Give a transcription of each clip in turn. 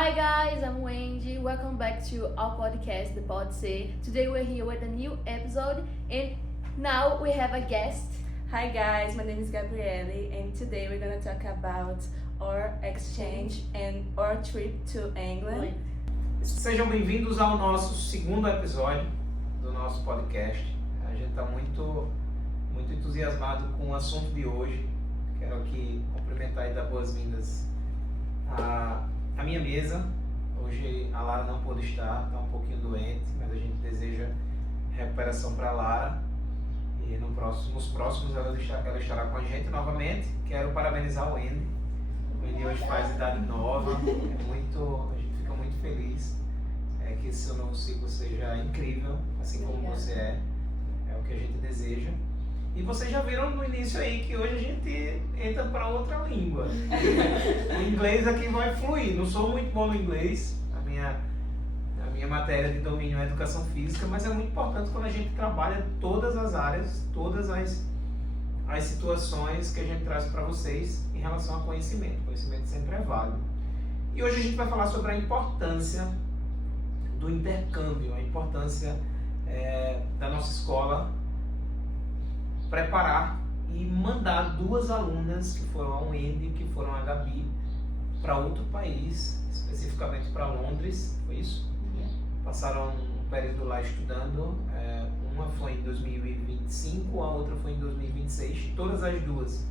Hi guys, I'm Wendy. Welcome back to our podcast, The Pod Say. Today we're here with a new episode and now we have a guest. Hi guys, my name is Gabriele and today we're going to talk about our exchange and our trip to England. Sejam bem-vindos ao nosso segundo episódio do nosso podcast. A gente está muito entusiasmado com o assunto de hoje. Quero aqui cumprimentar e dar boas-vindas à minha mesa. Hoje a Lara não pôde estar, está um pouquinho doente, mas a gente deseja recuperação para a Lara. E nos próximos ela estará com a gente novamente. Quero parabenizar o Wendy. O Wendy hoje faz idade nova. A gente fica muito feliz que esse seu novo ciclo seja incrível, assim como você é. É o que a gente deseja. E vocês já viram no início aí que hoje a gente entra para outra língua. O inglês aqui vai fluir. Não sou muito bom no inglês. A minha matéria de domínio é educação física, mas é muito importante quando a gente trabalha todas as áreas, todas as situações que a gente traz para vocês em relação ao conhecimento. O conhecimento sempre é válido. E hoje a gente vai falar sobre a importância do intercâmbio, a importância da nossa escola preparar e mandar duas alunas, que foram a Wendy e que foram a Gabi, para outro país, especificamente para Londres, foi isso? Passaram um período lá estudando, uma foi em 2025, a outra foi em 2026, todas as duas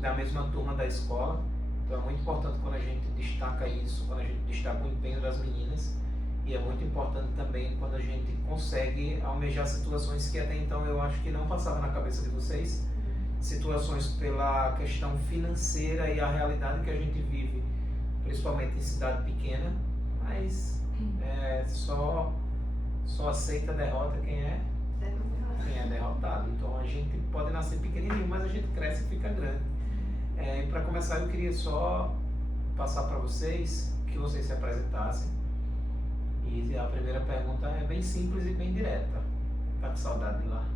da mesma turma da escola. Então é muito importante quando a gente destaca isso, quando a gente destaca o empenho das meninas, e é muito importante também quando a gente consegue almejar situações que até então eu acho que não passavam na cabeça de vocês, situações pela questão financeira e a realidade que a gente vive, principalmente em cidade pequena, mas só aceita a derrota quem é derrotado. Então a gente pode nascer pequenininho, mas a gente cresce e fica grande. Para começar, eu queria só passar para vocês, que vocês se apresentassem. E a primeira pergunta é bem simples e bem direta. Tá com saudade de lá?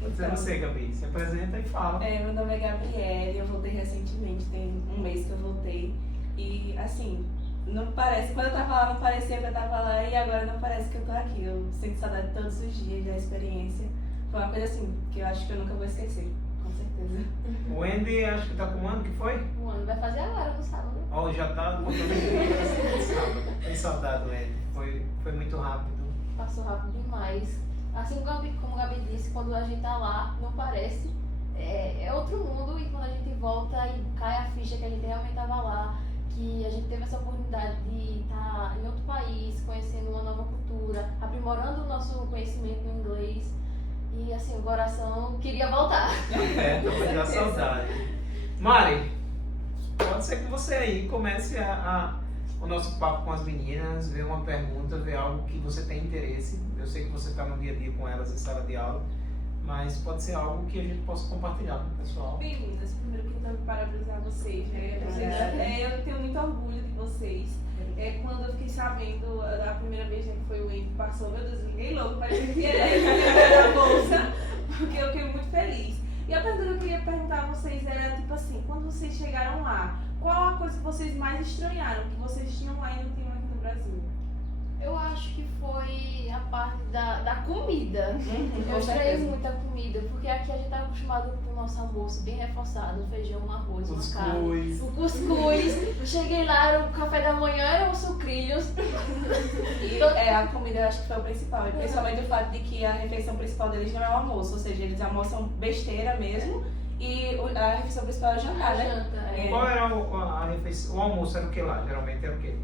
Pode ser você, Gabi. Se apresenta e fala. Meu nome é Gabriele, eu voltei recentemente, tem um mês que eu voltei. E assim, não parece, quando eu tava lá não parecia que eu tava lá e agora não parece que eu tô aqui. Eu sinto saudade todos os dias da experiência. Foi uma coisa assim, que eu acho que eu nunca vou esquecer, com certeza. O Wendy, acho que tá com um ano, que foi? Um ano vai fazer agora no sábado. Já tá comprometido. Tem saudade, Wendy. Foi muito rápido. Passou rápido demais. Assim como a Gabi disse, quando a gente tá lá, não parece. É outro mundo, e quando a gente volta e cai a ficha que a gente realmente tava lá, que a gente teve essa oportunidade de estar em outro país, conhecendo uma nova cultura, aprimorando o nosso conhecimento no inglês. E assim, o coração queria voltar. Tô com a saudade. Mari, pode ser que você aí comece o nosso papo com as meninas, ver uma pergunta, ver algo que você tem interesse. Eu sei que você está no dia a dia com elas em sala de aula, mas pode ser algo que a gente possa compartilhar com o pessoal. Bem-vindas. Primeiro que eu quero parabenizar vocês. Eu tenho muito orgulho de vocês. Quando eu fiquei sabendo a primeira vez que foi o Wendy que passou, meu Deus, eu fiquei louco, parecia que era a bolsa, porque eu fiquei muito feliz. E a pergunta que eu queria perguntar a vocês era tipo assim, quando vocês chegaram lá, qual a coisa que vocês mais estranharam, que vocês tinham lá e não tinham aqui no Brasil? Eu acho que foi a parte da comida. Eu com estranhei certeza. muito a comida, porque aqui a gente tá acostumado com o nosso almoço bem reforçado, feijão, um arroz, uma carne. O cuscuz. Eu cheguei lá, era o café da manhã, eram os sucrilhos. E a comida eu acho que foi o principal, e principalmente o fato de que a refeição principal deles não é o almoço, ou seja, eles almoçam besteira mesmo, e a refeição principal é o jantar, né? Janta, Qual era a refeição? O almoço era o que lá? Geralmente era o quê?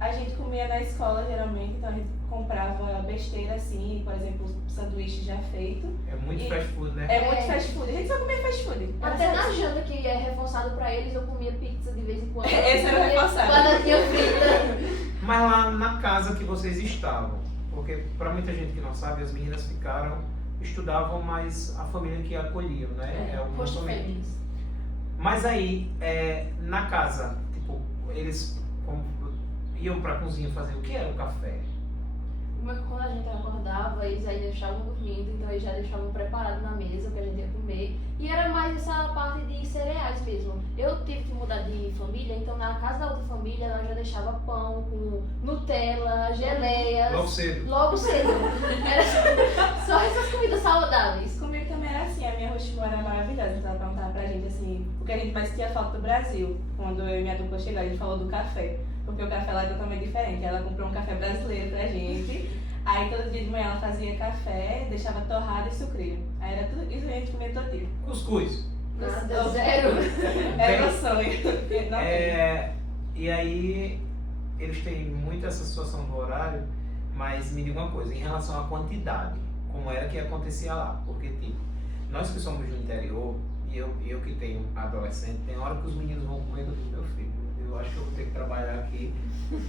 A gente comia na escola geralmente, então a gente comprava besteira assim, por exemplo, sanduíche já feito. É muito fast food, né? É muito fast food, a gente só comia fast food. Até na janta, que é reforçado pra eles, eu comia pizza de vez em quando. Esse era reforçado. Batatinha frita. Mas lá na casa que vocês estavam, porque para muita gente que não sabe, as meninas estudavam, mas a família que acolhiam, né? O Host momento. families. Mas aí, na casa, tipo, eles iam pra cozinha fazer o que era o café? Quando a gente acordava, eles aí deixavam dormindo, então eles já deixavam preparado na mesa o que a gente ia comer. E era mais essa parte de cereais mesmo. Eu tive que mudar de família, então na casa da outra família ela já deixava pão com Nutella, geleias. Logo cedo. Era só essas comidas saudáveis. Comigo também era assim, a minha rotina era maravilhosa, então ela perguntava pra gente assim, o que a gente mais tinha falta do Brasil. Quando eu e minha dupla chegou, a gente falou do café, porque o café lá é totalmente diferente. Ela comprou um café brasileiro pra gente, aí todo dia de manhã ela fazia café, deixava torrada e sucrilho. Aí era tudo isso que a gente comia todo dia. Cuscuz. Nada, zero. Era meu sonho. Não tem. E aí, eles têm muito essa situação do horário, mas me diga uma coisa, em relação à quantidade, como era que acontecia lá? Porque, tipo, nós que somos do interior, e eu que tenho adolescente, tem hora que os meninos vão comer do meu filho. Eu acho que eu vou ter que trabalhar aqui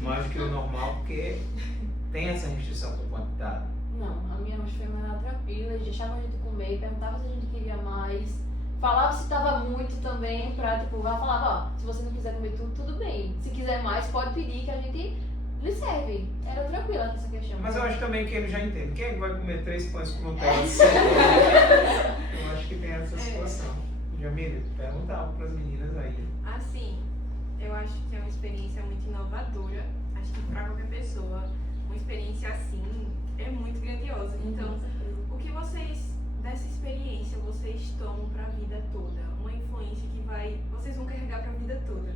mais do que o normal, porque tem essa restrição com quantidade. Não, a minha rocha foi mais tranquila, eles deixavam a gente comer, perguntavam se a gente queria mais. Falava se tava muito também, pra tipo, ela falava, ó, se você não quiser comer tudo, tudo bem. Se quiser mais, pode pedir que a gente lhe serve. Era tranquila essa questão. Mas eu acho também que ele já entende. Quem vai comer 3 pães com Nutella? Eu acho que tem essa situação. Jamile, perguntava para as meninas aí. Assim, eu acho que é uma experiência muito inovadora. Acho que para qualquer pessoa, uma experiência assim é muito grandiosa. Então, o que vocês, dessa experiência, vocês tomam para a vida toda? Uma influência que vocês vão carregar para a vida toda?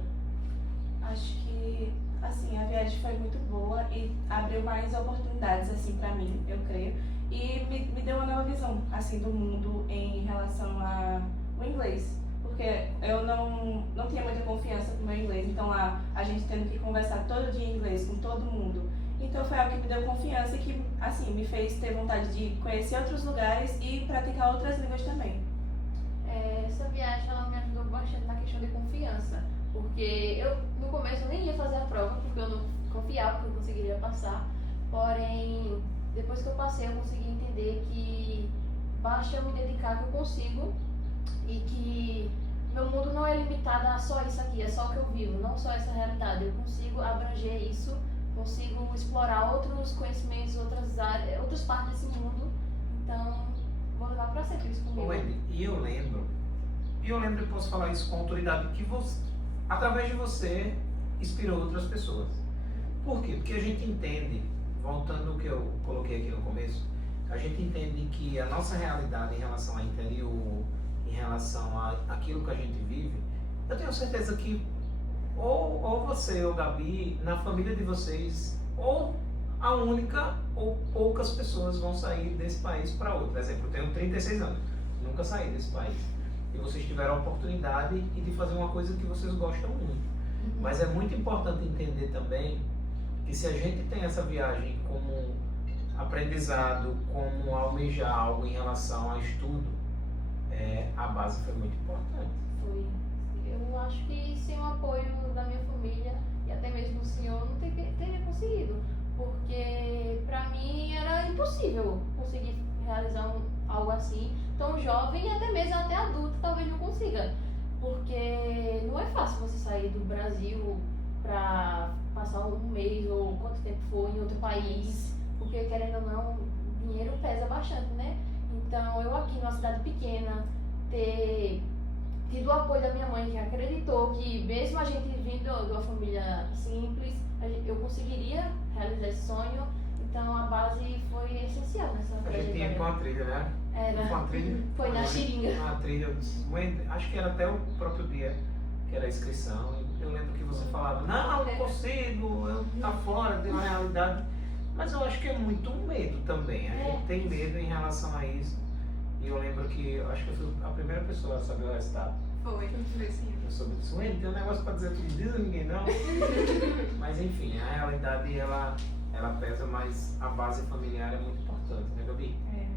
Acho que, assim, a viagem foi muito boa e abriu mais oportunidades, assim, pra mim, eu creio. E me deu uma nova visão, assim, do mundo em relação ao inglês. Porque eu não tinha muita confiança no meu inglês, então lá a gente tendo que conversar todo dia em inglês com todo mundo. Então foi algo que me deu confiança e que, assim, me fez ter vontade de conhecer outros lugares e praticar outras línguas também. Essa viagem ela me ajudou bastante na questão de confiança. Porque eu, no começo, eu nem ia fazer a prova, porque eu não confiava que eu conseguiria passar. Porém, depois que eu passei, eu consegui entender que basta eu me dedicar que eu consigo e que meu mundo não é limitado a só isso aqui, é só o que eu vivo, não só essa realidade. Eu consigo abranger isso, consigo explorar outros conhecimentos, outras áreas, outras partes desse mundo. Então, vou levar pra sempre isso comigo. Wendy, e eu lembro e posso falar isso com autoridade, que você, através de você, inspirou outras pessoas. Por quê? Porque a gente entende, voltando ao que eu coloquei aqui no começo, a gente entende que a nossa realidade em relação ao interior, em relação àquilo que a gente vive, eu tenho certeza que ou você ou Gabi, na família de vocês, ou a única ou poucas pessoas vão sair desse país para outro. Por exemplo, eu tenho 36 anos, nunca saí desse país. E vocês tiveram a oportunidade de fazer uma coisa que vocês gostam muito. Mas é muito importante entender também que se a gente tem essa viagem como aprendizado, como almejar algo em relação a estudo, a base foi muito importante. Foi. Eu acho que sem o apoio da minha família e até mesmo do senhor, eu não teria conseguido. Porque pra mim era impossível conseguir realizar algo assim, tão jovem e até mesmo até adulto talvez não consiga. Porque não é fácil você sair do Brasil pra passar um mês ou quanto tempo for em outro país. Porque querendo ou não, o dinheiro pesa bastante, né? Então eu aqui numa cidade pequena, ter tido o apoio da minha mãe que acreditou que mesmo a gente vindo de uma família simples, eu conseguiria realizar esse sonho. Então a base foi essencial nessa A gente tinha com uma trilha, né? Era. Com uma trilha. Foi na Xiringa. Uma trilha, acho que era até o próprio dia que era a inscrição. Eu lembro que você falava, não consigo, eu tá fora, tem uma realidade. Mas eu acho que é muito medo também. A gente tem medo em relação a isso. E eu lembro que, eu acho que eu fui a primeira pessoa a saber o resultado. Foi sim. Eu soube disso. Tem um negócio pra dizer, tu não diz a ninguém não. Mas enfim, a realidade ela pesa, mas a base familiar é muito importante, né, Gabi?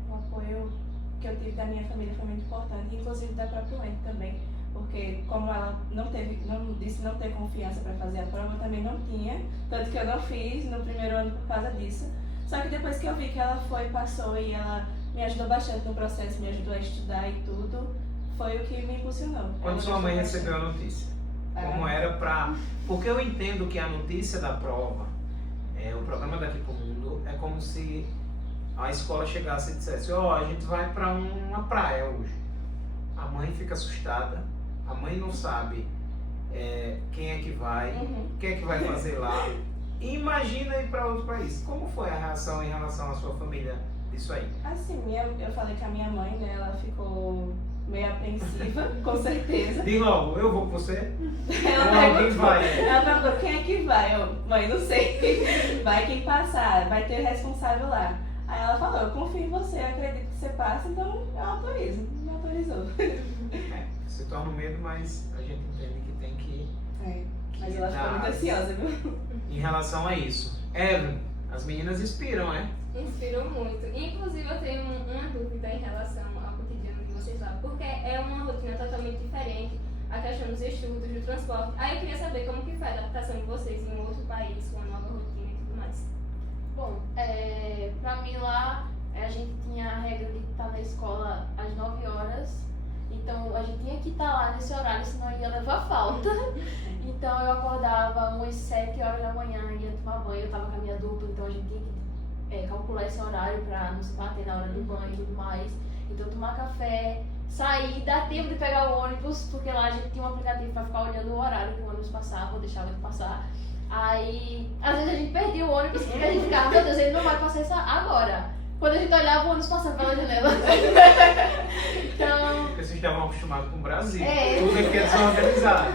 O apoio que eu tive da minha família foi muito importante, inclusive da própria Wendy também. Porque como ela disse não ter confiança para fazer a prova, eu também não tinha, tanto que eu não fiz no primeiro ano por causa disso. Só que depois que eu vi que ela passou e ela me ajudou bastante no processo, me ajudou a estudar e tudo, foi o que me impulsionou. Quando sua mãe recebeu a notícia, como era pra... Porque eu entendo que a notícia da prova, O programa Daqui Pro Mundo é como se a escola chegasse e dissesse, a gente vai para uma praia hoje. A mãe fica assustada, a mãe não sabe quem é que vai, o que é que vai fazer lá. Imagina ir para outro país. Como foi a reação em relação à sua família disso aí? Assim, eu falei que a minha mãe, né, ela ficou meio apreensiva, com certeza. Diz logo, eu vou com você? Ela Ou alguém vai? perguntou, quem é que vai? Eu, mãe, não sei. Vai quem passar, vai ter responsável lá. Aí ela falou, eu confio em você, eu acredito que você passa, então eu autorizo. Me autorizou. Se torna um medo, mas a gente entende que tem que... Mas ela ficou muito ansiosa, viu? Em relação a isso. Evelyn, as meninas inspiram, Inspirou muito. Inclusive, eu tenho uma dúvida em relação ao cotidiano de vocês lá, porque é uma rotina totalmente diferente, a questão dos estudos, do transporte. Aí eu queria saber como que foi a adaptação de vocês em um outro país, com uma nova rotina e tudo mais. Bom, pra mim lá, a gente tinha a regra de estar na escola às 9 horas, então a gente tinha que estar lá nesse horário, senão ia levar falta. Então eu acordava umas 7 horas da manhã, ia tomar banho, eu tava com a minha dupla, então a gente tinha que calcular esse horário pra não se bater na hora do banho e tudo mais. Então tomar café, sair, dar tempo de pegar o ônibus, porque lá a gente tinha um aplicativo pra ficar olhando o horário que o ônibus passava ou deixava de passar. Aí, às vezes a gente perdia o ônibus e a gente ficava, meu Deus, ele não vai passar isso agora. Quando a gente olhava, o ônibus passando pela janela. Então... Porque vocês estavam acostumados com o Brasil. É. Tudo aqui é desorganizado.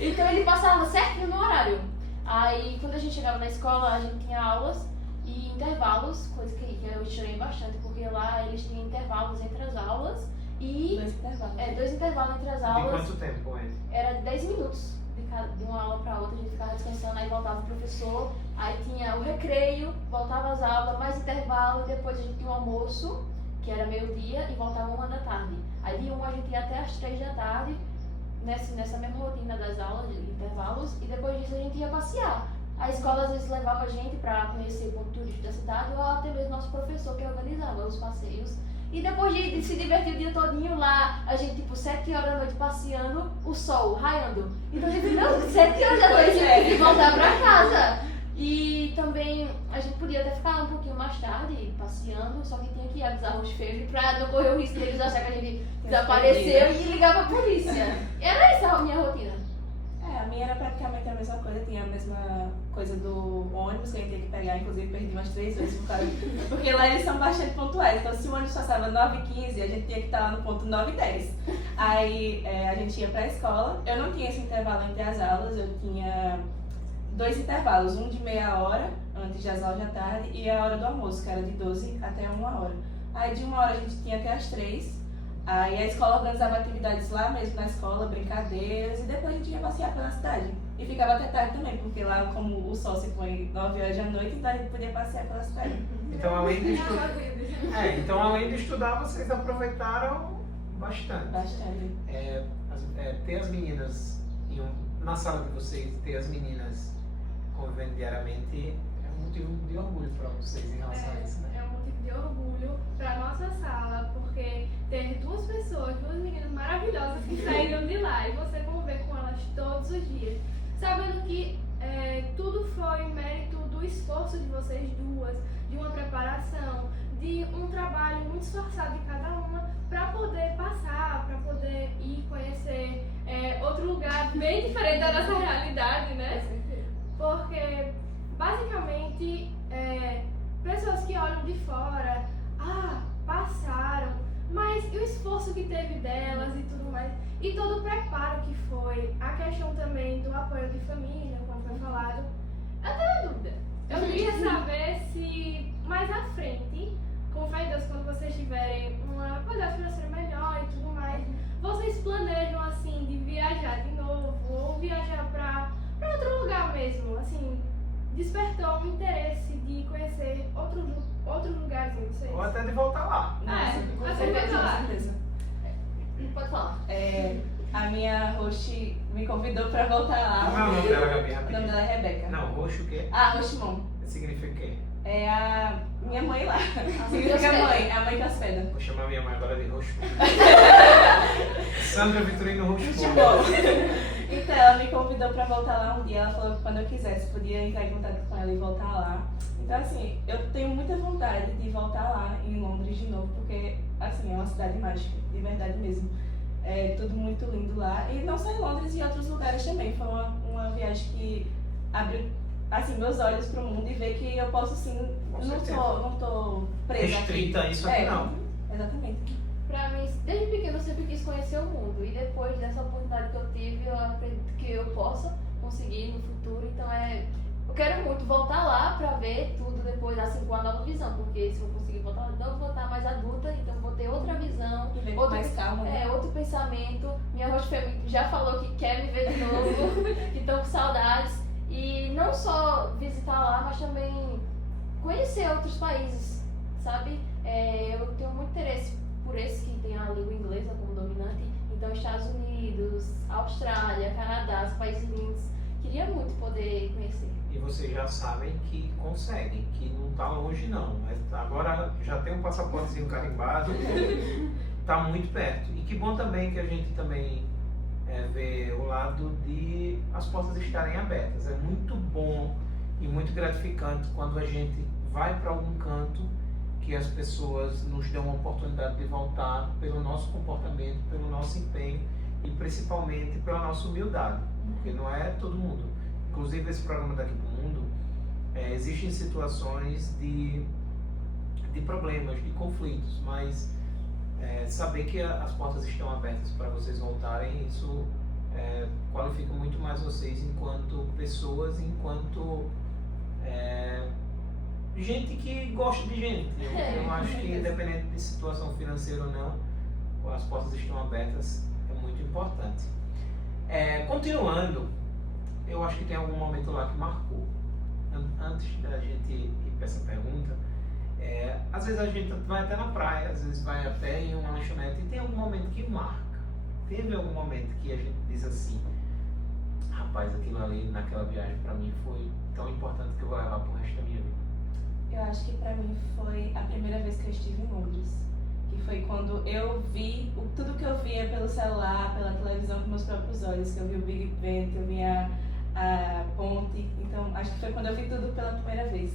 Então ele passava certinho no horário. Aí quando a gente chegava na escola, a gente tinha aulas e intervalos, coisa que eu estranhei bastante, porque lá eles tinham intervalos entre as aulas e... 2 intervalos. 2 intervalos entre as De aulas. quanto tempo, Andy? Era 10 minutos de uma aula para outra, a gente ficava descansando, aí voltava o professor, aí tinha o recreio, voltava as aulas, mais intervalo, e depois a gente tinha o almoço, que era meio-dia, e voltava 1 da tarde. Aí de 1 a gente ia até as 3 da tarde, nessa mesma rotina das aulas, de intervalos, e depois disso a gente ia passear. A escola às vezes levava a gente para conhecer o ponto turístico da cidade, ou até mesmo nosso professor que organizava os passeios. E depois de se divertir o dia todinho lá, a gente, 7 horas da noite passeando, o sol raiando. Então a gente, não, 7 horas da noite e voltar pra casa. E também a gente podia até ficar um pouquinho mais tarde passeando, só que tinha que avisar os feios pra não correr o risco deles achar que a gente desapareceu e ligar pra polícia. Era essa a minha rotina. A minha era praticamente a mesma coisa, tinha a mesma coisa do ônibus que a gente tinha que pegar, inclusive perdi umas 3 vezes porque lá eles são bastante pontuais, então se o ônibus passava 9h15, a gente tinha que estar lá no ponto 9h10. Aí a gente ia pra escola, eu não tinha esse intervalo entre as aulas, eu tinha 2 intervalos, um de meia hora, antes das aulas da tarde, e a hora do almoço, que era de 12 até 1 hora. Aí de 1 hora a gente tinha até as 3. Aí a escola organizava atividades lá mesmo na escola, brincadeiras, e depois a gente ia passear pela cidade. E ficava até tarde também, porque lá como o sol se põe 9 horas da noite, então a gente podia passear pela cidade. Então além de estudar, vocês aproveitaram bastante. Bastante. Ter as meninas na sala de vocês, ter as meninas convivendo diariamente é um motivo de orgulho para vocês em relação a isso, né? É um motivo de orgulho para nossa sala, porque ter 2 pessoas, 2 meninas maravilhosas que saíram de lá e você conviver com elas todos os dias, sabendo que tudo foi mérito do esforço de vocês duas, de uma preparação, de um trabalho muito esforçado de cada uma para poder passar, para poder ir conhecer outro lugar bem diferente da nossa realidade, né? Porque basicamente pessoas que olham de fora, passaram, mas e o esforço que teve delas e tudo mais, e todo o preparo que foi, a questão também do apoio de família, como foi falado. Eu tenho uma dúvida. Eu queria saber se mais à frente, com fé em Deus, quando vocês tiverem uma qualidade financeira melhor e tudo mais, vocês planejam assim de viajar de novo ou viajar para outro lugar mesmo, assim, despertou um interesse de conhecer outros lugares em vocês? Ou até de voltar lá. Até de voltar lá. Pode falar. A minha host me convidou pra voltar lá. Como é o nome dela, Gabi? O nome Rapidinho. dela é Rebeca. Não, roxo o quê? Roshimon. Significa o quê? É a minha mãe lá. mãe que Significa hospeda. mãe, é a mãe que hospeda. Vou chamar minha mãe agora de roxo. Sandra Vitorino Roxo. Então, ela me convidou pra voltar lá um dia. Ela falou que quando eu quisesse, podia entrar em contato com ela e voltar lá. Então, assim, eu tenho muita vontade de voltar lá em Londres de novo, porque, assim, é uma cidade mágica, de verdade mesmo. É tudo muito lindo lá. E não só em Londres, em outros lugares também. Foi uma viagem que abriu, assim, meus olhos pro mundo e ver que eu posso, sim, não tô presa Restrita aqui. a isso aqui, não. Exatamente. Pra mim, desde pequeno eu sempre quis conhecer o mundo. E depois dessa oportunidade que eu tive, eu acredito que eu possa conseguir no futuro. Então eu quero muito voltar lá pra ver tudo depois, assim, com a nova visão. Porque se eu conseguir voltar lá, então eu vou estar mais adulta, então eu vou ter outra visão. E ver com Outro, mais calma, né? outro pensamento. Minha host family já falou que quer me ver de novo, que estão com saudades. E não só visitar lá, mas também conhecer outros países, sabe? Eu tenho muito interesse por esse que tem a língua inglesa como dominante. Então, Estados Unidos, Austrália, Canadá, os países lindos. Queria muito poder conhecer. E vocês já sabem que conseguem, que não está longe não. Mas agora já tem um passaportezinho carimbado, está muito perto. E que bom também que a gente também vê o lado de as portas estarem abertas. É muito bom e muito gratificante quando a gente vai para algum canto que as pessoas nos dão a oportunidade de voltar pelo nosso comportamento, pelo nosso empenho e principalmente pela nossa humildade, porque não é todo mundo. Inclusive esse programa Daqui pro Mundo, existem situações de problemas, de conflitos, mas saber que as portas estão abertas para vocês voltarem, isso qualifica muito mais vocês enquanto pessoas, enquanto gente que gosta de gente. Eu acho que independente de situação financeira ou não, as portas estão abertas, é muito importante. Continuando, eu acho que tem algum momento lá que marcou. Antes da gente ir para essa pergunta, às vezes a gente vai até na praia, às vezes vai até em uma lanchonete e tem algum momento que marca. Teve algum momento que a gente diz assim, rapaz, aquilo ali naquela viagem para mim foi tão importante que eu vou levar pro resto da minha vida. Eu acho que pra mim foi a primeira vez que eu estive em Londres. Que foi quando eu vi tudo que eu via pelo celular, pela televisão com meus próprios olhos. Que eu vi o Big Ben, que eu vi a ponte. Então acho que foi quando eu vi tudo pela primeira vez.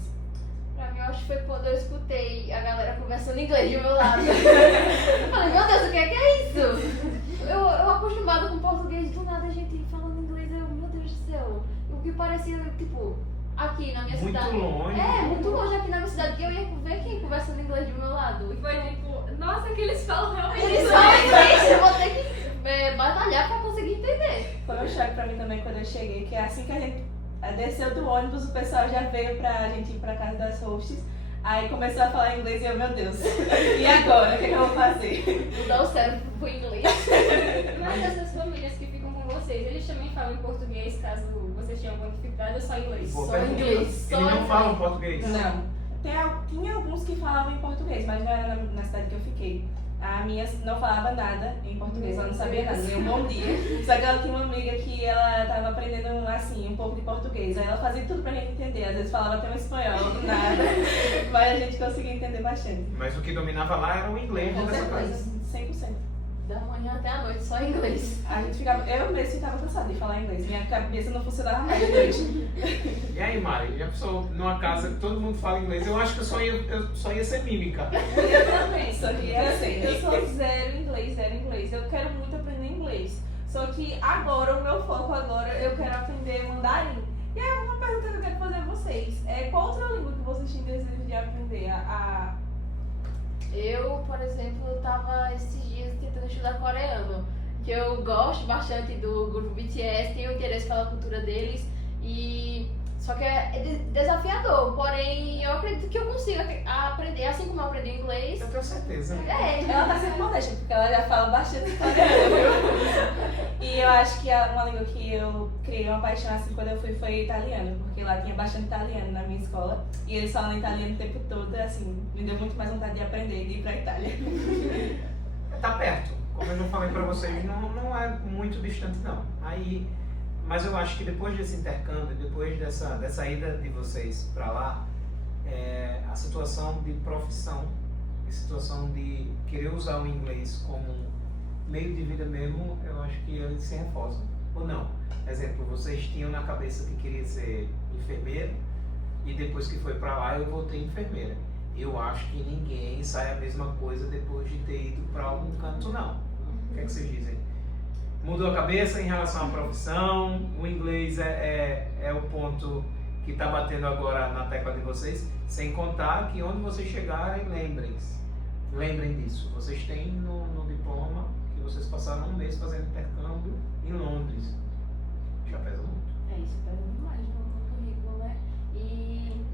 Pra mim, eu acho que foi quando eu escutei a galera conversando inglês do meu lado. Eu falei, meu Deus, o que é isso? Eu acostumado com português, do nada a gente falando inglês, meu Deus do céu. O que parecia, tipo, aqui na minha cidade. Muito longe. Muito longe aqui na minha cidade, que eu ia ver quem conversando inglês do meu lado. E foi tipo, nossa, que eles falam realmente Eles falam inglês, eu vou ter que batalhar pra conseguir entender. Foi um choque pra mim também quando eu cheguei, que assim que a gente desceu do ônibus, o pessoal já veio pra gente ir pra casa das hosts. Aí começou a falar inglês e eu, meu Deus, e agora? O que eu vou fazer? Mudar o cérebro pro inglês. Mas essas famílias que ficam com vocês, eles também falam em português, caso vocês tenham alguma dificuldade, ou só inglês? Boa Só pergunta. inglês, só Eles não inglês. falam português? Não. Tinha alguns que falavam em português, mas não era na cidade que eu fiquei. A minha não falava nada em português, ela não sabia nada, nem um bom dia. Só que ela tinha uma amiga que ela tava aprendendo assim, um pouco de português. Aí ela fazia tudo pra gente entender, às vezes falava até um espanhol, do nada. Mas a gente conseguia entender bastante. Mas o que dominava lá era o inglês Com dessa coisa. certeza. 100%. Da manhã até a noite, só inglês. A gente eu mesmo ficava cansada de falar inglês. Minha cabeça não funcionava mais de noite. E aí, Mari, já pensou numa casa que todo mundo fala inglês? Eu acho que eu só ia ser mímica. Eu também. Só que era assim. Eu sou zero inglês. Eu quero muito aprender inglês. Só que agora, o meu foco agora, eu quero aprender mandarim. E aí, uma pergunta que eu quero fazer a vocês. Qual outra língua que vocês têm desejo de aprender? Eu, por exemplo, tava esses dias tentando estudar coreano, que eu gosto bastante do grupo BTS, tenho interesse pela cultura deles, só que é desafiador, porém eu acredito que eu consigo aprender, assim como eu aprendi inglês. Eu tenho certeza. Ela tá sendo modesta, porque ela já fala bastante coreano. E eu acho que uma língua que eu criei uma paixão assim quando eu fui foi italiano, porque lá tinha bastante italiano na minha escola. E eles falam italiano o tempo todo, assim, me deu muito mais vontade de aprender e de ir pra Itália. Tá perto. Como eu já falei pra vocês, não é muito distante não. Mas eu acho que depois desse intercâmbio, depois dessa ida de vocês pra lá, a situação de profissão, a situação de querer usar o inglês como meio de vida mesmo, eu acho que eles se reforçam. ou não? Exemplo, vocês tinham na cabeça que queria ser enfermeira e depois que foi para lá eu voltei enfermeira. Eu acho que ninguém sai a mesma coisa depois de ter ido para algum canto, não. O que é que vocês dizem? Mudou a cabeça em relação à profissão? O inglês é o ponto que está batendo agora na tecla de vocês? Sem contar que onde vocês chegarem, lembrem disso. Vocês têm no diploma que vocês passaram um mês fazendo intercâmbio em Londres. Já pesa muito. É isso, pesa demais no currículo, né? E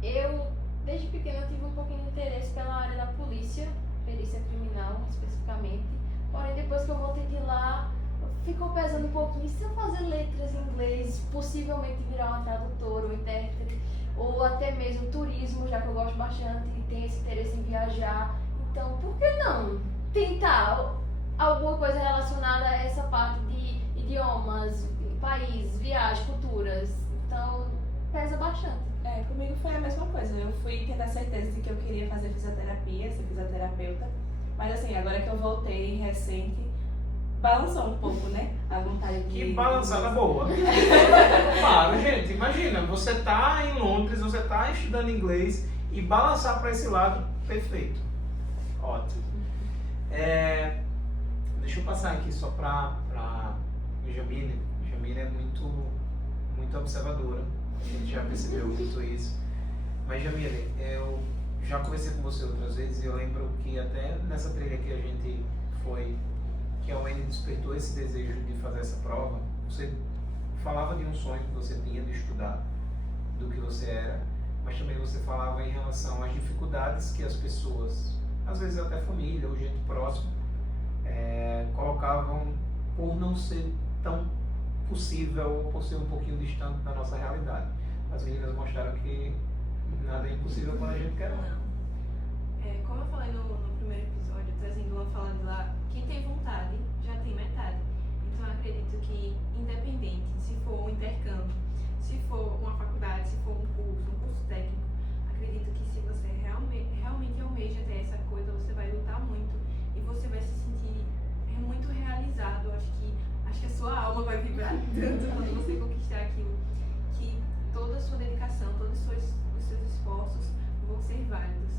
eu, desde pequena, eu tive um pouquinho de interesse pela área da polícia, perícia criminal especificamente. Porém, depois que eu voltei de lá, ficou pesando um pouquinho. Se eu fazer letras em inglês, possivelmente virar uma tradutora ou intérprete, ou até mesmo turismo, já que eu gosto bastante e tenho esse interesse em viajar. Então, por que não tentar alguma coisa relacionada a essa parte de idiomas, países, viagens, culturas? Então, pesa bastante. Comigo foi a mesma coisa. Eu fui tendo a certeza de que eu queria fazer fisioterapia, ser fisioterapeuta. Mas assim, agora que eu voltei recente, balançou um pouco, né? A vontade de... Que balançada boa. Claro, gente, imagina, você tá em Londres, você tá estudando inglês e balançar para esse lado, perfeito. Ótimo. Deixa eu passar aqui só para Jamile. Jamile é muito observadora, a gente já percebeu muito isso. Mas Jamile, eu já conversei com você outras vezes e eu lembro que até nessa trilha que a gente foi, que a UEN despertou esse desejo de fazer essa prova, você falava de um sonho que você tinha de estudar, do que você era, mas também você falava em relação às dificuldades que as pessoas, às vezes até família ou gente próxima, colocavam por não ser tão possível ou por ser um pouquinho distante da nossa realidade. As meninas mostraram que nada é impossível quando a gente quer. Como eu falei no primeiro episódio, trazendo uma fala de lá, quem tem vontade já tem metade. Então eu acredito que, independente se for um intercâmbio, se for uma faculdade, se for um curso técnico, acredito que se você realmente almeja ter essa coisa, você vai lutar muito e você vai se sentir muito realizado. Acho que a sua alma vai vibrar tanto quando você conquistar aquilo, que toda a sua dedicação, todos os seus esforços vão ser válidos.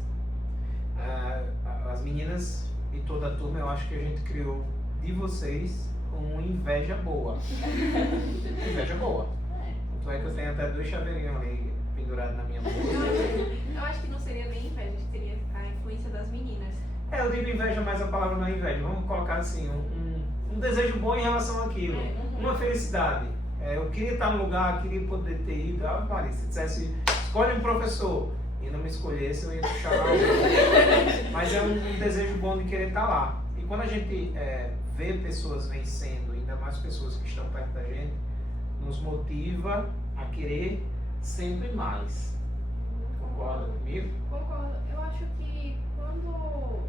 As meninas e toda a turma, eu acho que a gente criou de vocês uma inveja boa. Inveja boa. Tanto é que eu tenho até 2 chaveirinhos ali pendurados na minha bolsa. Eu acho que não seria nem inveja, acho que seria a influência das meninas. Eu digo inveja, mas a palavra não é inveja. Vamos colocar assim, um desejo bom em relação àquilo. Uma felicidade. Eu queria estar no lugar, queria poder ter ido. Maria, se dissesse, escolhe um professor e não me escolhesse, eu ia puxar lá. Mas é um desejo bom de querer estar lá. E quando a gente vê pessoas vencendo, ainda mais pessoas que estão perto da gente, nos motiva a querer sempre mais. Concorda comigo? Concordo. Eu acho que quando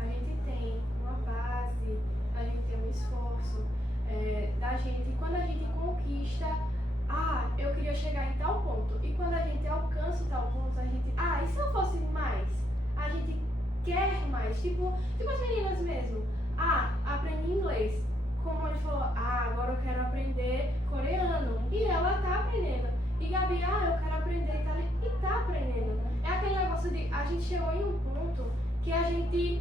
a gente tem uma base, a gente tem um esforço da gente, quando a gente conquista, eu queria chegar em tal ponto, e quando a gente alcança tal ponto, a gente, e se eu fosse mais? A gente quer mais, tipo as meninas mesmo, aprendi inglês, como ele falou, agora eu quero aprender coreano, e ela tá aprendendo. E Gabi, eu quero aprender italiano, e tá aprendendo. É aquele negócio de, a gente chegou em um ponto que a gente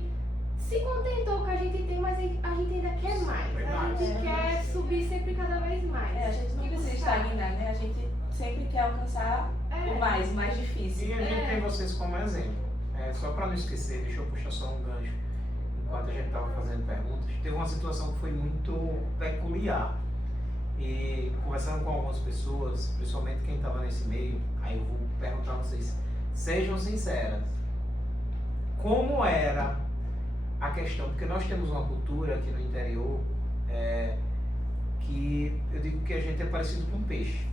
se contentou com o que a gente tem, mas a gente ainda quer mais. A gente quer subir sempre cada vez mais. A gente não precisa estagnar, né? A gente sempre quer alcançar o mais difícil. E a gente tem vocês como exemplo. Só para não esquecer, deixa eu puxar só um gancho. Enquanto a gente estava fazendo perguntas, teve uma situação que foi muito peculiar. E conversando com algumas pessoas, principalmente quem estava nesse meio, aí eu vou perguntar a vocês, sejam sinceras, como era a questão? Porque nós temos uma cultura aqui no interior que eu digo que a gente é parecido com peixe.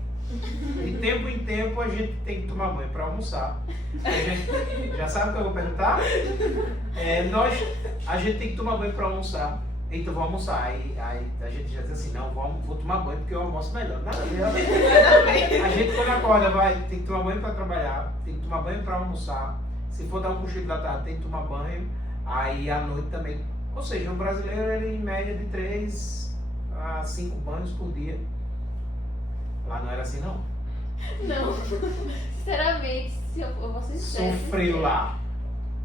De tempo em tempo a gente tem que tomar banho para almoçar. A gente, já sabe o que eu vou perguntar? A gente tem que tomar banho para almoçar. Então vou almoçar. Aí a gente já diz assim, não, vou tomar banho porque eu almoço melhor. Nada a ver. A gente quando acorda tem que tomar banho para trabalhar, tem que tomar banho para almoçar. Se for dar um cochilo da tarde, tem que tomar banho. Aí à noite também. Ou seja, um brasileiro, ele em média de 3 a 5 banhos por dia. Lá não era assim, não. Não, sinceramente, se eu vou ser sincera. Sofreu lá.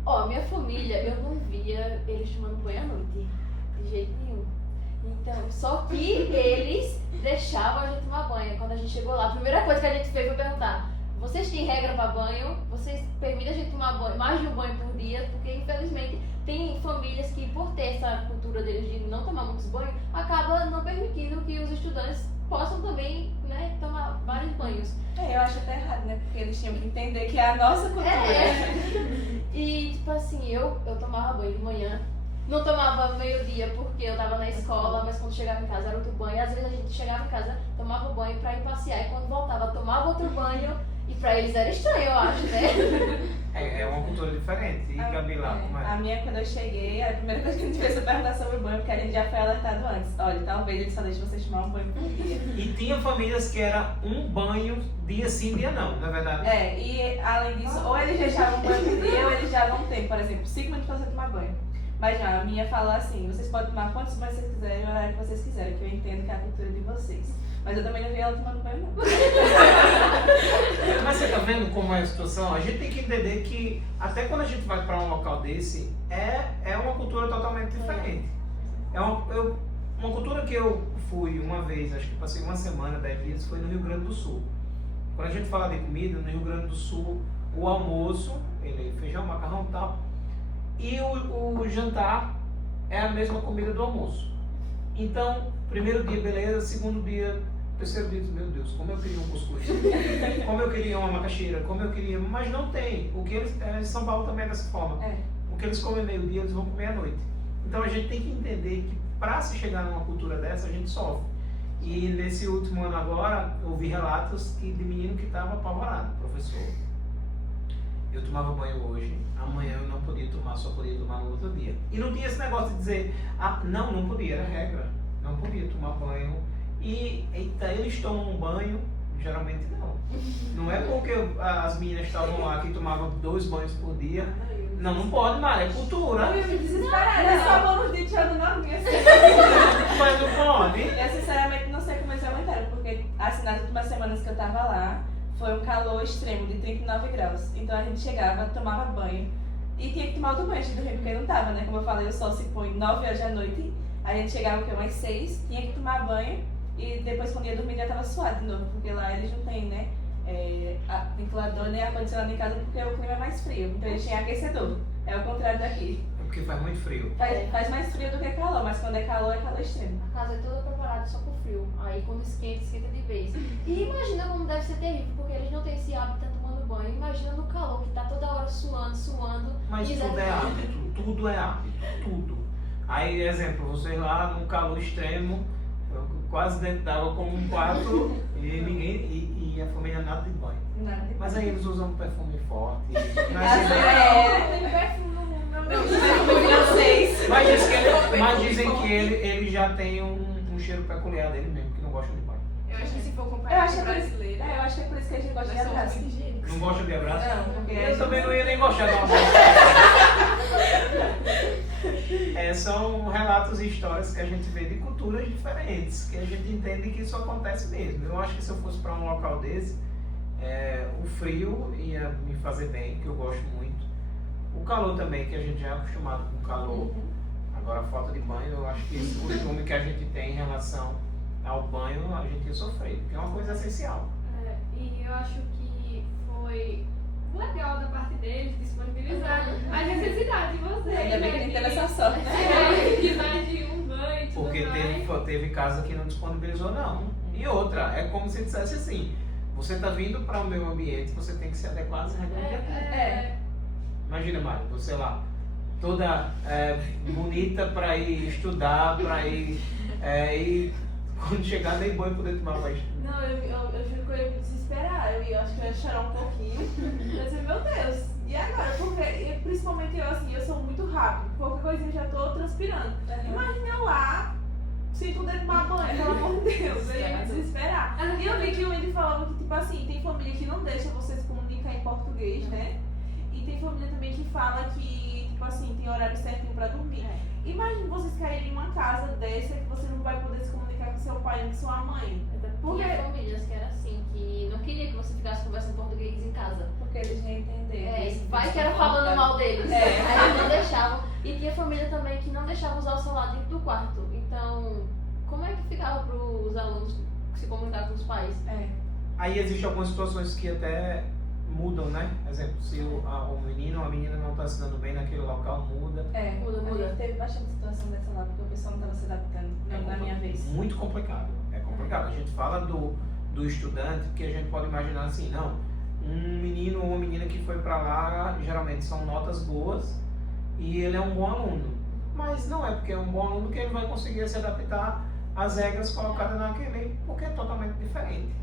Ó, minha família, eu não via eles tomando banho à noite, de jeito nenhum. Então, só que eles deixavam a gente tomar banho. Quando a gente chegou lá, a primeira coisa que a gente fez foi perguntar: vocês têm regra para banho? Vocês permitem a gente tomar banho, mais de um banho por dia? Porque, infelizmente, tem famílias que, por ter essa cultura deles de não tomar muitos banhos, acaba não permitindo que os estudantes possam também, né, tomar vários banhos. Eu acho até errado, né? Porque eles tinham que entender que é a nossa cultura. E, tipo assim, eu tomava banho de manhã. Não tomava meio-dia porque eu tava na escola, mas quando chegava em casa era outro banho. Às vezes a gente chegava em casa, tomava banho pra ir passear, e quando voltava tomava outro banho. E pra eles era estranho, eu acho, né? É uma cultura diferente. E Gabi lá, como A é? minha, quando eu cheguei, a primeira coisa que a gente fez foi perguntar sobre o banho, porque a gente já foi alertado antes. Olha, talvez eles só deixem vocês tomar um banho por dia. E tinha famílias que era um banho dia sim, dia não é verdade? E além disso, ou eles deixavam um banho por dia, ou eles já não tem, por exemplo, 5 minutos pra você tomar banho. Mas não, a minha falou assim: vocês podem tomar quantos banhos vocês quiserem, o horário que vocês quiserem, que eu entendo que é a cultura de vocês. Mas eu também não vi ela tomando banho, não. Mas você tá vendo como é a situação? A gente tem que entender que até quando a gente vai para um local desse, é uma cultura totalmente diferente. É uma cultura que eu fui uma vez, acho que passei uma semana, 10 dias, foi no Rio Grande do Sul. Quando a gente fala de comida, no Rio Grande do Sul, o almoço, ele é feijão, macarrão e tal, e o jantar é a mesma comida do almoço. Então, primeiro dia, beleza, segundo dia, terceiro dia, meu Deus, como eu queria um cuscuz, como eu queria uma macaxeira, como eu queria, mas não tem. O que eles, em São Paulo também é dessa forma. O que eles comem meio-dia, eles vão comer à noite. Então a gente tem que entender que para se chegar numa cultura dessa, a gente sofre. E nesse último ano agora, eu ouvi relatos de menino que estava apavorado, professor. Eu tomava banho hoje, amanhã eu não podia tomar, só podia tomar no outro dia. E não tinha esse negócio de dizer, não podia, era regra. Não podia tomar banho. E eita, eles tomam um banho, geralmente não. Não é porque as meninas estavam lá que tomavam 2 banhos por dia. Não pode, Mara, é cultura. Eu ia me desesperar, eu só vou nos dias tirando na minha. Mas não pode. Eu sinceramente não sei como eles aguentaram, porque assim, nas últimas semanas que eu tava lá, foi um calor extremo de 39 graus. Então a gente chegava, tomava banho e tinha que tomar outro banho antes de dormir, porque não tava, né? Como eu falei, o sol se põe 9 horas da noite, a gente chegava umas 6, tinha que tomar banho e depois quando ia dormir já tava suado de novo, porque lá eles não têm, né? Ventilador nem ar-condicionado em casa porque o clima é mais frio, então eles têm aquecedor. É o contrário daqui. É porque faz muito frio. Faz mais frio do que calor, mas quando é calor extremo. A casa é toda preparada só pro frio. Aí quando esquenta, esquenta de vez. E imagina como deve ser terrível, porque eles não têm esse hábito de estar tomando banho. Imagina no calor, que tá toda hora suando. Mas tudo é hábito, tudo é hábito, tudo. Aí, exemplo, vocês lá num calor extremo, quase dentro d'água como um quarto e a família nada de banho. Mas aí eles usam um perfume forte. Tem perfume no mundo, meu Deus. Mas dizem que ele já tem um cheiro peculiar dele mesmo, que não gosta de banho. Eu acho que se for Eu comparar acho com que brasileiro, eu acho que é por isso que a gente gosta de nós somos abraço. muito higiênicos. Não gosta de abraço? Não, porque Eu também não ia nem gostar de um abraço. São relatos e histórias que a gente vê de culturas diferentes, que a gente entende que isso acontece mesmo. Eu acho que se eu fosse para um local desse, o frio ia me fazer bem, que eu gosto muito. O calor também, que a gente já é acostumado com o calor. Agora a falta de banho, eu acho que esse costume que a gente tem em relação ao banho, a gente ia sofrer, porque é uma coisa essencial. E eu acho que foi legal da parte deles disponibilizar a necessidade de vocês. Ainda bem que a gente teve essa sorte. De mais de um banho e tudo Porque mais. teve casa que não disponibilizou, não. E outra, é como se dissesse assim, você está vindo para o meu ambiente, você tem que se adequar às regras de aqui. Imagina, Mário, você lá, toda bonita para ir estudar, para ir e quando chegar nem banho poder tomar banho. Não, eu juro que eu ia me desesperar. Eu acho que eu ia chorar um pouquinho. Eu ia dizer, meu Deus, e agora? Porque, principalmente eu sou muito rápido. Qualquer coisinha eu já tô transpirando. Imagina eu lá, sem poder tomar banho, pelo amor de Deus. Eu ia me desesperar. E eu vi que o Andy falava que, tipo assim, tem família que não deixa você se comunicar em português, né? E tem família também que fala que, tipo assim, tem horário certinho pra dormir. Imagina vocês caírem em uma casa dessa que você não vai poder se comunicar com seu pai nem com sua mãe. Porque- Tinha famílias que era assim, que não queria que você ficasse conversando português em casa. Porque eles nem entenderam. Vai que era falando mal deles. É. Aí eles não deixavam. E tinha família também que não deixava usar o celular dentro do quarto. Então, como é que ficava para os alunos se comunicar com os pais? Aí existem algumas situações que até mudam, né? Exemplo, se o menino ou a menina não está se dando bem naquele local, muda. Muda. A gente teve bastante situação dessa lá, porque o pessoal não estava se adaptando na minha vez. Muito complicado. É complicado. A gente fala do estudante, porque a gente pode imaginar assim, não, um menino ou uma menina que foi para lá, geralmente são notas boas e ele é um bom aluno. Mas não é porque é um bom aluno que ele vai conseguir se adaptar às regras colocadas naquele, porque é totalmente diferente.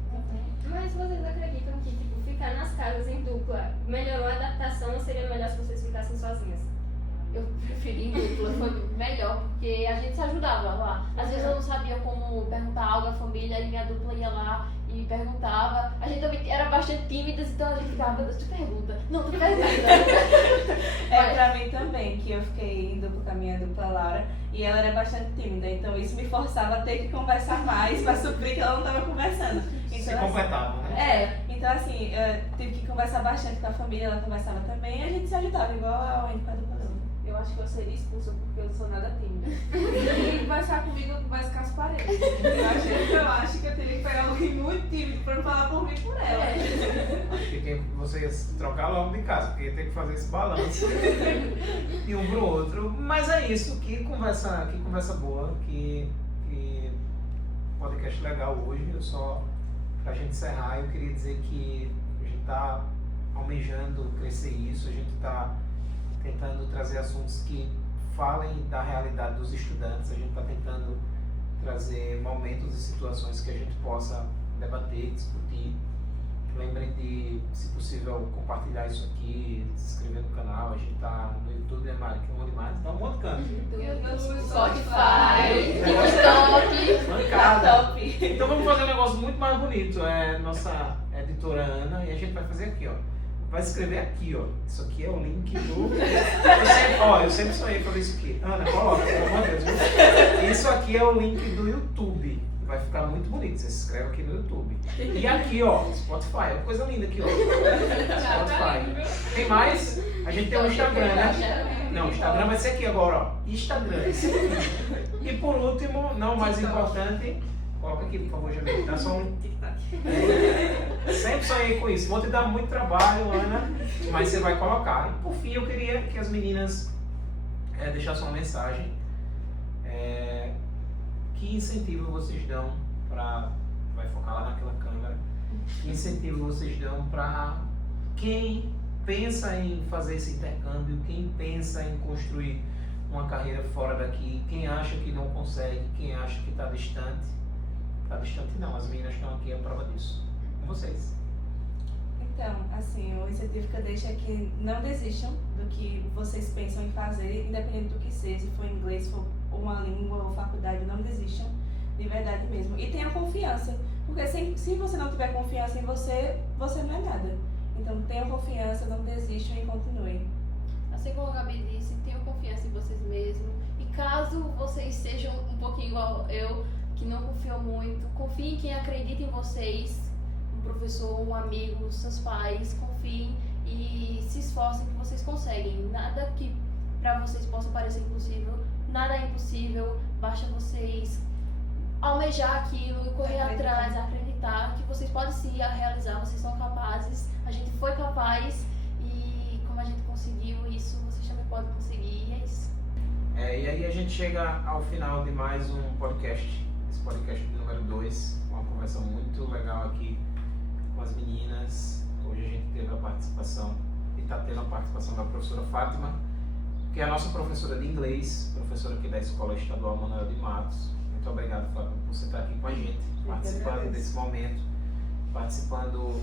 Mas vocês acreditam que, tipo, ficar nas casas em dupla melhorou a adaptação ou seria melhor se vocês ficassem sozinhas? Eu preferi em dupla, foi melhor, porque a gente se ajudava lá. Às vezes eu não sabia como perguntar algo à família, e minha dupla ia lá e perguntava. A gente também era bastante tímidas, então a gente ficava, meu Deus, tu pergunta. Não, tu pergunta. Pra mim também, que eu fiquei em dupla com a minha dupla Laura, e ela era bastante tímida, então isso me forçava a ter que conversar mais pra suprir que ela não estava conversando. Se Então, completavam, né? então assim, eu tive que conversar bastante com a família, ela conversava também, e a gente se ajudava, igual a Wendy com a dupla dela. Eu acho que eu seria expulsa porque eu não sou nada tímida. Quem conversar comigo, eu converso com as paredes. Eu acho que eu teria que pegar alguém muito tímido pra não falar por mim e por ela. Acho que tem que vocês trocar logo de casa, porque tem que fazer esse balanço de um pro outro. Mas é isso, que conversa boa, que podcast legal hoje. Eu só, pra gente encerrar, eu queria dizer que a gente tá almejando crescer isso, a gente tá tentando trazer assuntos que falem da realidade dos estudantes, a gente está tentando trazer momentos e situações que a gente possa debater, discutir. Lembrem de, se possível, compartilhar isso aqui, se inscrever no canal. A gente está no YouTube, né, Mari? Que onde mais? Está um monte de canto. Spotify, TikTok. Mancada. Top! Então vamos fazer um negócio muito mais bonito. É nossa editora Ana, e a gente vai fazer aqui, ó. Vai escrever aqui, ó. Isso aqui é o link do. Eu sempre sonhei fazer isso aqui. Ana, coloca, pelo amor de Deus. Viu? Isso aqui é o link do YouTube. Vai ficar muito bonito. Você se inscreve aqui no YouTube. E aqui, ó, Spotify. É coisa linda aqui, ó. Spotify. Tem mais? A gente tem o Instagram, né? Não, o Instagram vai ser aqui agora, ó. Instagram. Esse aqui. E por último, não mais importante, coloca aqui, por favor, Jamil. Dá só um tic-tac. Sempre sonhei com isso. Vou te dar muito trabalho, Ana, mas você vai colocar. E por fim, eu queria que as meninas deixassem uma mensagem. Que incentivo vocês dão para... Vai focar lá naquela câmera. Que incentivo vocês dão para quem pensa em fazer esse intercâmbio, quem pensa em construir uma carreira fora daqui, quem acha que não consegue, quem acha que está distante. Está distante não, as meninas estão aqui à prova disso. Com vocês. Então, assim, o incentivo que eu deixo é que não desistam do que vocês pensam em fazer, independente do que seja, se for inglês, se for uma língua ou faculdade, não desistam, de verdade mesmo. E tenham confiança, porque se você não tiver confiança em você, você não é nada. Então tenham confiança, não desistam e continuem. Assim como a Gabi disse, tenham confiança em vocês mesmos. E caso vocês sejam um pouquinho igual eu, que não confiam muito, confiem em quem acredita em vocês, um professor, um amigo, seus pais, confiem e se esforcem que vocês conseguem. Nada que pra vocês possa parecer impossível, nada é impossível, basta vocês almejar aquilo e correr atrás, acreditar que vocês podem se realizar, vocês são capazes, a gente foi capaz e como a gente conseguiu isso, vocês também podem conseguir e é isso. E aí a gente chega ao final de mais um podcast, esse podcast de número 2, uma conversa muito legal aqui com as meninas. Hoje a gente teve a participação e está tendo a participação da professora Fátima, que é a nossa professora de inglês, professora aqui da Escola Estadual Manuel de Matos. Muito obrigado, Fátima, por você estar aqui com a gente, participando desse momento, participando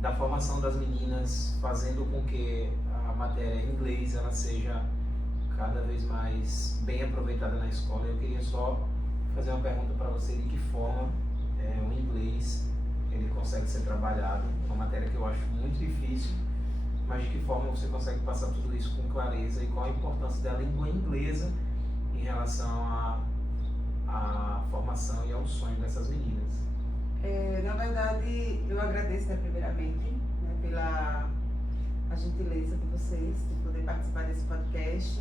da formação das meninas, fazendo com que a matéria em inglês ela seja cada vez mais bem aproveitada na escola. Eu queria só fazer uma pergunta para você: de que forma o inglês ele consegue ser trabalhado, uma matéria que eu acho muito difícil, mas de que forma você consegue passar tudo isso com clareza e qual a importância da língua inglesa em relação à formação e ao sonho dessas meninas. Na verdade, eu agradeço, né, primeiramente, né, pela a gentileza de vocês de poder participar desse podcast.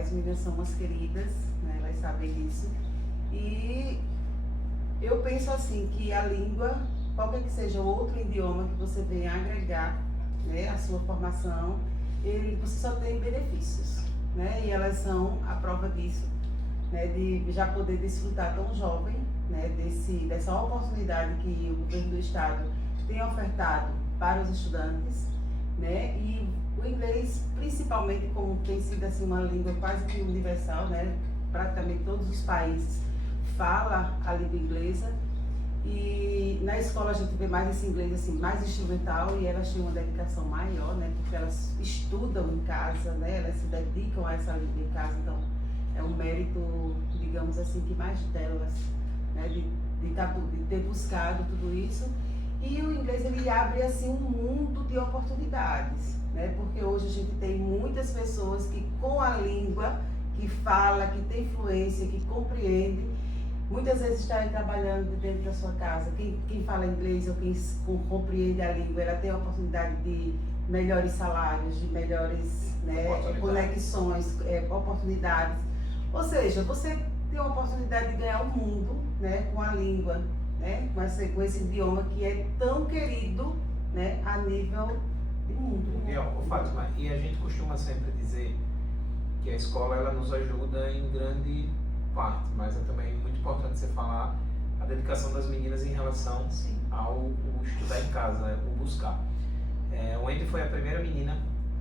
As meninas são umas queridas, né, elas sabem disso. E eu penso assim, que a língua, qualquer que seja outro idioma que você venha agregar, né, à sua formação, você só tem benefícios, né, e elas são a prova disso, né, de já poder desfrutar tão jovem, né, dessa oportunidade que o governo do estado tem ofertado para os estudantes, né, e o inglês, principalmente, como tem sido assim uma língua quase que universal, né, praticamente todos os países falam a língua inglesa, e na escola a gente vê mais esse inglês assim, mais instrumental, e elas têm uma dedicação maior, né, porque elas estudam em casa, né, elas se dedicam a essa língua em casa, então é um mérito, digamos assim, que mais delas, né, de ter buscado tudo isso. E o inglês, ele abre assim um mundo de oportunidades, né, porque hoje a gente tem muitas pessoas que com a língua, que fala, que tem fluência, que compreende, muitas vezes está aí trabalhando dentro da sua casa. Quem fala inglês ou quem compreende a língua, ela tem a oportunidade de melhores salários, de melhores, né, conexões, oportunidades. Ou seja, você tem a oportunidade de ganhar o mundo, né, com a língua, né, com esse idioma que é tão querido, né, a nível de mundo. Fátima, e a gente costuma sempre dizer que a escola ela nos ajuda em grande parte, mas é também muito importante você falar a dedicação das meninas em relação ao estudar em casa, o buscar. O Andy foi a primeira menina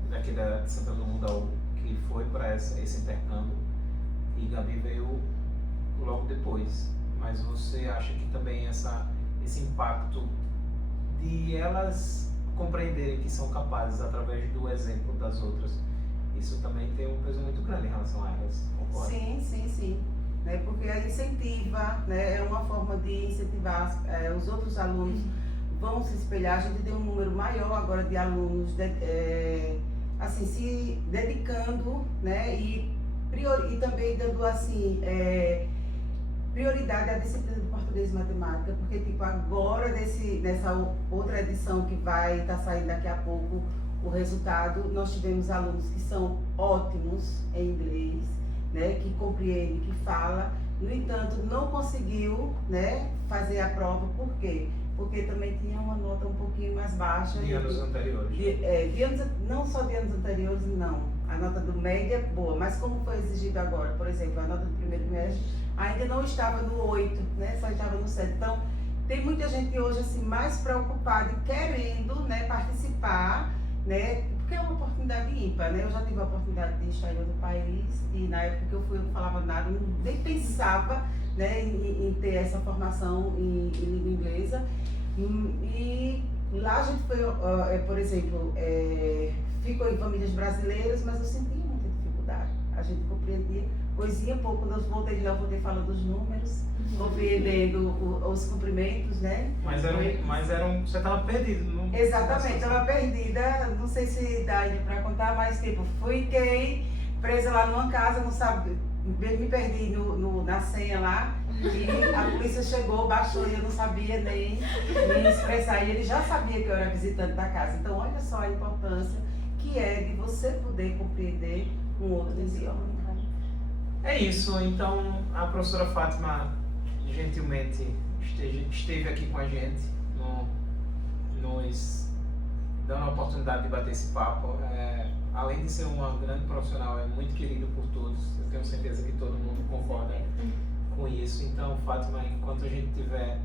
daqui de Santana do Mundão que foi para esse intercâmbio, e Gabi veio logo depois. Mas você acha que também esse impacto de elas compreenderem que são capazes através do exemplo das outras, isso também tem um peso muito grande em relação a elas, concorda? Sim. Né, porque ela incentiva, né, é uma forma de incentivar os outros alunos vão se espelhar. A gente tem um número maior agora de alunos assim, se dedicando, né, e também dando assim, prioridade à disciplina de português e matemática, porque tipo, agora nessa outra edição que vai estar saindo daqui a pouco o resultado, nós tivemos alunos que são ótimos em inglês, né, que compreende, que fala, no entanto não conseguiu, né, fazer a prova. Por quê? Porque também tinha uma nota um pouquinho mais baixa. De anos anteriores. Não só de anos anteriores, não. A nota do média é boa, mas como foi exigido agora, por exemplo, a nota do primeiro trimestre ainda não estava no 8, né, só estava no 7. Então, tem muita gente hoje assim, mais preocupada e querendo, né, participar, né, porque é uma oportunidade ímpar, né? Eu já tive a oportunidade de estar em outro país e na época que eu fui eu não falava nada, nem pensava, né, em ter essa formação em língua inglesa. E lá a gente foi, por exemplo, ficou em famílias brasileiras, mas eu sentia muita dificuldade. A gente compreendia coisinha pouco. Quando eu voltei de lá, eu voltei falando dos números, compreendendo os cumprimentos, né? Mas você estava perdido, não? Exatamente, estava perdida, não sei se dá ainda para contar, mas tipo, fiquei presa lá numa casa, não sabe, me perdi na senha lá, e a polícia chegou, baixou e eu não sabia nem me expressar, e ele já sabia que eu era visitante da casa. Então olha só a importância que é de você poder compreender um outro idioma. É isso, então a professora Fátima gentilmente esteve aqui com a gente, nos dando a oportunidade de bater esse papo. Além de ser uma grande profissional, é muito querido por todos, eu tenho certeza que todo mundo concorda com isso. Então, Fátima, enquanto a gente tiver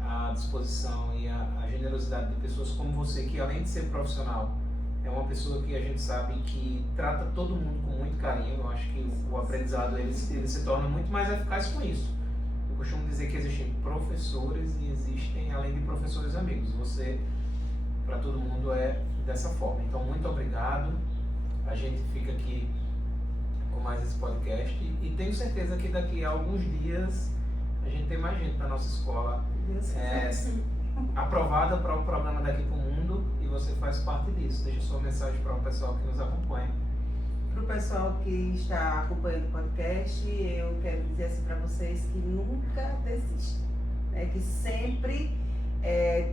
a disposição e a generosidade de pessoas como você, que além de ser profissional, é uma pessoa que a gente sabe que trata todo mundo com muito carinho, eu acho que o aprendizado ele se torna muito mais eficaz com isso. Eu costumo dizer que existem professores e existem, além de professores, amigos. Você, para todo mundo, é dessa forma. Então, muito obrigado. A gente fica aqui com mais esse podcast e tenho certeza que daqui a alguns dias a gente tem mais gente na nossa escola aprovada para o programa Daqui para o Mundo, e você faz parte disso. Deixa sua mensagem para o pessoal que nos acompanha. Para o pessoal que está acompanhando o podcast, eu quero dizer assim para vocês que nunca desista, né? Que sempre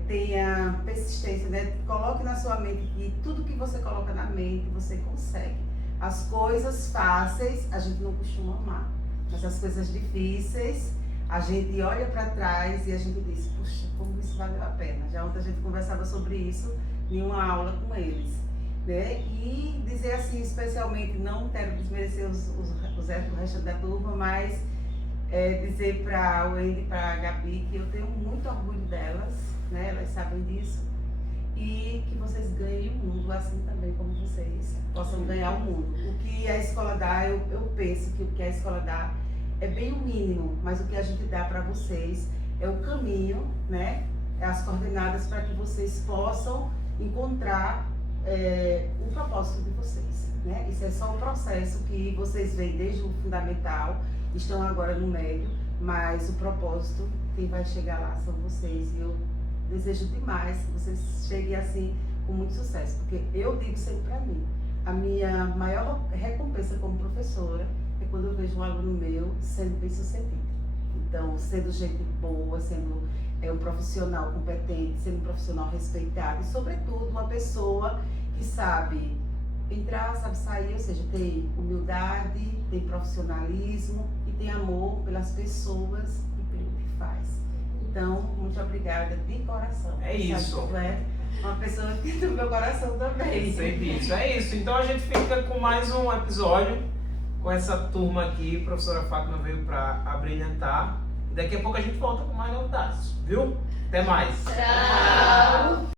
tenha persistência, né? Coloque na sua mente que tudo que você coloca na mente, você consegue. As coisas fáceis a gente não costuma amar, mas as coisas difíceis a gente olha para trás e a gente diz, puxa, como isso valeu a pena. Já ontem a gente conversava sobre isso em uma aula com eles, né? E dizer assim, especialmente, não quero desmerecer o resto da turma, mas dizer para o Wendy e para a Gabi que eu tenho muito orgulho delas, né? Elas sabem disso. E que vocês ganhem o mundo, assim também como vocês possam ganhar o mundo. O que a escola dá, eu penso que o que a escola dá é bem o mínimo, mas o que a gente dá para vocês é o caminho, né? As coordenadas para que vocês possam encontrar o propósito de vocês, né? Isso é só um processo que vocês veem desde o fundamental, estão agora no médio, mas o propósito, quem vai chegar lá são vocês. E eu desejo demais que vocês cheguem assim com muito sucesso, porque eu digo sempre para mim, a minha maior recompensa como professora é quando eu vejo um aluno meu sendo bem sucedido. Então, sendo gente boa, sendo um profissional competente, sendo um profissional respeitado e, sobretudo, uma pessoa que sabe entrar, sabe sair, ou seja, tem humildade, tem profissionalismo e tem amor pelas pessoas e pelo que faz. Então, muito obrigada de coração. É isso. Tu é uma pessoa que do meu coração também. Sei disso. É isso. Então a gente fica com mais um episódio com essa turma aqui. A professora Fátima veio para abrilhantar. E daqui a pouco a gente volta com mais novidades. Viu? Até mais. Tchau!